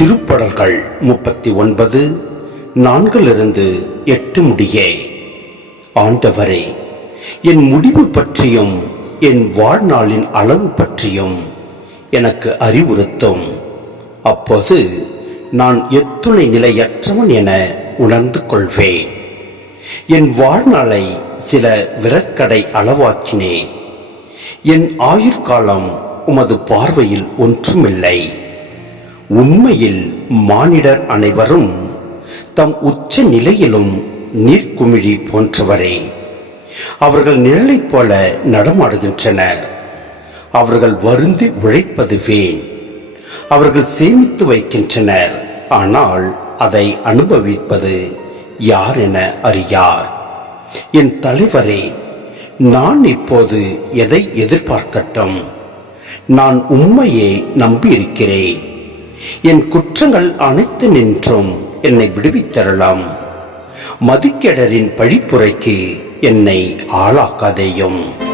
திருப்படல்கள் முப்பத்தி ஒன்பது நான்கிலிருந்து எட்டு முடியே. ஆண்டவரே என் முடிவு பற்றியும் என் வாழ்நாளின் அளவு பற்றியும் எனக்கு அறிவுறுத்தும். அப்போது நான் எத்துணை நிலையற்றவன் என உணர்ந்து கொள்வேன். என் வாழ்நாளை சில விரற்கடை அளவாக்கினேன் என் ஆயுட்காலம் உமது பார்வையில் ஒன்றுமில்லை. உண்மையில் மானிடர் அனைவரும் தம் உச்ச நிலையிலும் நீர்க்குமிழி போன்றவரே. அவர்கள் நிழலைப் போல நடமாடுகின்றனர். அவர்கள் வருந்தி உழைப்பது வேன் அவர்கள் சேமித்து வைக்கின்றனர். ஆனால் அதை அனுபவிப்பது யார் என அறியார். என் தலைவரே நான் இப்போது எதை எதிர்பார்க்கட்டும். நான் உண்மையை நம்பியிருக்கிறேன். என் குற்றங்கள் அனைத்து நின்றும் என்னை விடுவித்தரலாம். மதிக்கெடரின் பழிப்புரைக்கு என்னை ஆளாக்காதேயும்.